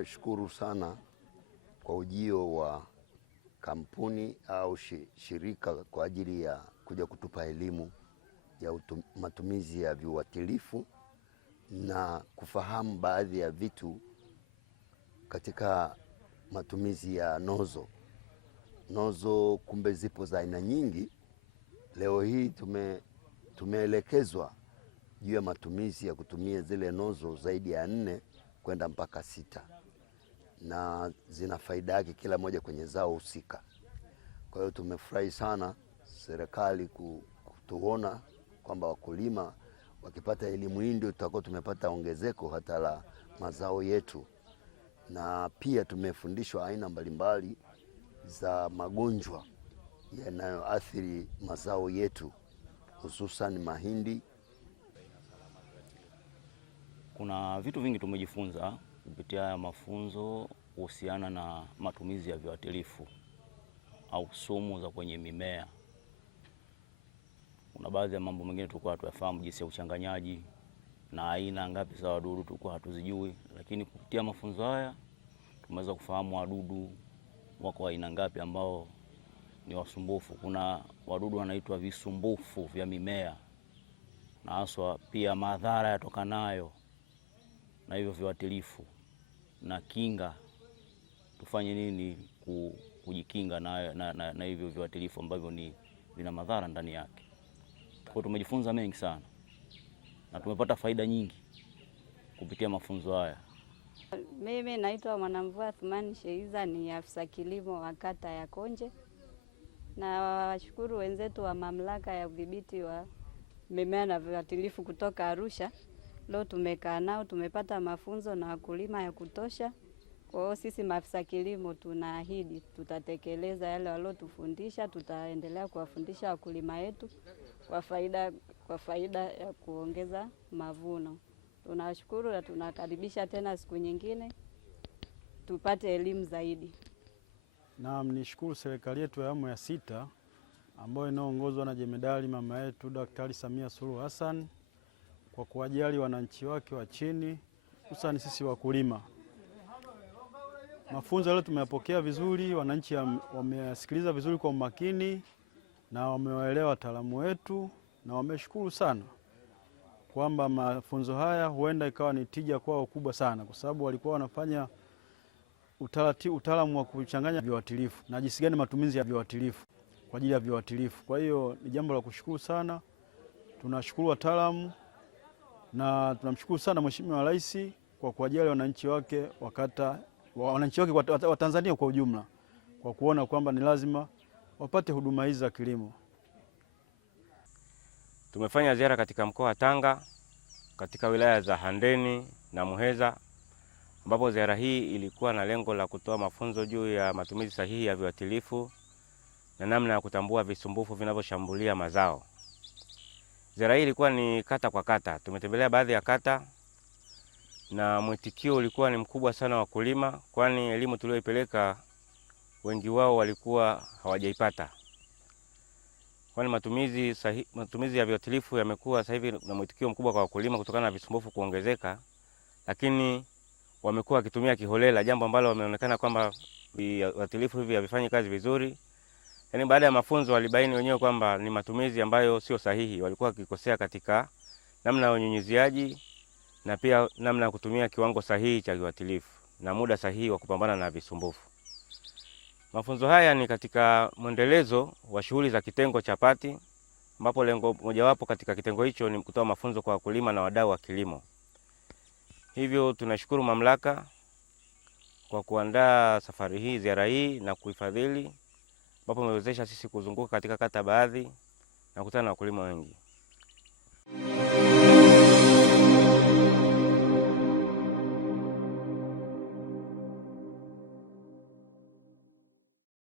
tunashukuru sana kwa ujio wa kampuni au shirika kwa ajili ya kuja kutupa elimu ya matumizi ya viuatilifu na kufahamu baadhi ya vitu katika matumizi ya nozo. Nozo kumbe zipo za aina nyingi. Leo hii tumeelekezwa juu ya matumizi ya kutumia zile nozo zaidi ya 4 kwenda mpaka 6, na zina faida yake kila moja kwenye zao husika. Kwa hiyo tumefurahi sana serikali kutuona kwamba wakulima wakipata elimu hii ndio tutakuwa tumepata ongezeko hata la mazao yetu, na pia tumefundishwa aina mbalimbali za magonjwa yanayoathiri mazao yetu hususan mahindi. Kuna vitu vingi tumejifunza kupitia mafunzo kuhusiana na matumizi ya viuatilifu au sumu za kwenye mimea. Kuna baadhi ya mambo mengine tulikuwa hatuyafahamu, jinsi ya uchanganyaji na aina ngapi za wadudu tulikuwa hatuzijui, lakini kupitia mafunzo haya tumeweza kufahamu wadudu wako aina ngapi ambao ni wasumbufu. Kuna wadudu wanaitwa visumbufu vya mimea, na haswa pia madhara yatokanayo na hivyo viuatilifu, na kinga, tufanye nini kujikinga na hivyo viuatilifu ambavyo vina madhara ndani yake. Kwa tumejifunza mengi sana na tumepata faida nyingi kupitia mafunzo haya. Mimi naitwa Mwanamvua Athumani Sheiza, ni afisa kilimo wa kata ya Konje, na washukuru wenzetu wa mamlaka ya udhibiti wa mimea na viuatilifu kutoka Arusha. Leo tumekaa nao, tumepata mafunzo na wakulima ya kutosha. Kwa hiyo sisi maafisa kilimo tunaahidi tutatekeleza yale walotufundisha, tutaendelea kuwafundisha wakulima wetu kwa faida ya kuongeza mavuno. Tunashukuru na tunakaribisha tena siku nyingine tupate elimu zaidi. Naam, nishukuru serikali yetu ya awamu ya 6 ambayo inaongozwa na jemedali mama yetu Daktari Samia Suluhu Hassan kwa kuwajali wananchi wake wa chini, hususan sisi wakulima. Mafunzo leo tumeyapokea vizuri, wananchi wamesikiliza vizuri kwa umakini na wamewaelewa wataalamu wetu, na wameshukuru sana kwamba mafunzo haya huenda ikawa ni tija kwao kubwa sana, kwa sababu walikuwa wanafanya utaalamu wa kuchanganya viuatilifu na jinsi gani matumizi ya viuatilifu kwa ajili ya viuatilifu. Kwa hiyo ni jambo la kushukuru sana. Tunashukuru wataalamu na tunamshukuru sana Mheshimiwa Rais kwa kuwajali wananchi wake wa Tanzania kwa ujumla, kwa kuona kwamba ni lazima wapate huduma hizi za kilimo. Tumefanya ziara katika mkoa wa Tanga, katika wilaya za Handeni na Muheza, ambapo ziara hii ilikuwa na lengo la kutoa mafunzo juu ya matumizi sahihi ya viuatilifu na namna ya kutambua visumbufu vinavyoshambulia mazao. Ziara hii ilikuwa ni kata kwa kata. Tumetembelea baadhi ya kata na mwitikio ulikuwa ni mkubwa sana wa wakulima, kwani elimu tuliyoipeleka wengi wao walikuwa hawajaipata. Kwani matumizi ya viuatilifu yamekuwa sasa hivi na mwitikio mkubwa kwa wakulima kutokana na visumbufu kuongezeka, lakini wamekuwa wakitumia kiholela, jambo ambalo wameonekana kwamba viuatilifu hivi havifanyi kazi vizuri. Yaani baada ya mafunzo walibaini wenyewe kwamba ni matumizi ambayo sio sahihi, walikuwa wakikosea katika namna ya unyunyiziaji na pia namna ya kutumia kiwango sahihi cha viuatilifu na muda sahihi wa kupambana na visumbufu. Mafunzo haya ni katika mwendelezo wa shughuli za kitengo cha Pati, ambapo lengo mojawapo katika kitengo hicho ni kutoa mafunzo kwa wakulima na wadau wa kilimo. Hivyo tunashukuru mamlaka kwa kuandaa safari hii, ziara hii na kuifadhili, ambapo imewezesha sisi kuzunguka katika kata baadhi na kukutana na wakulima wengi.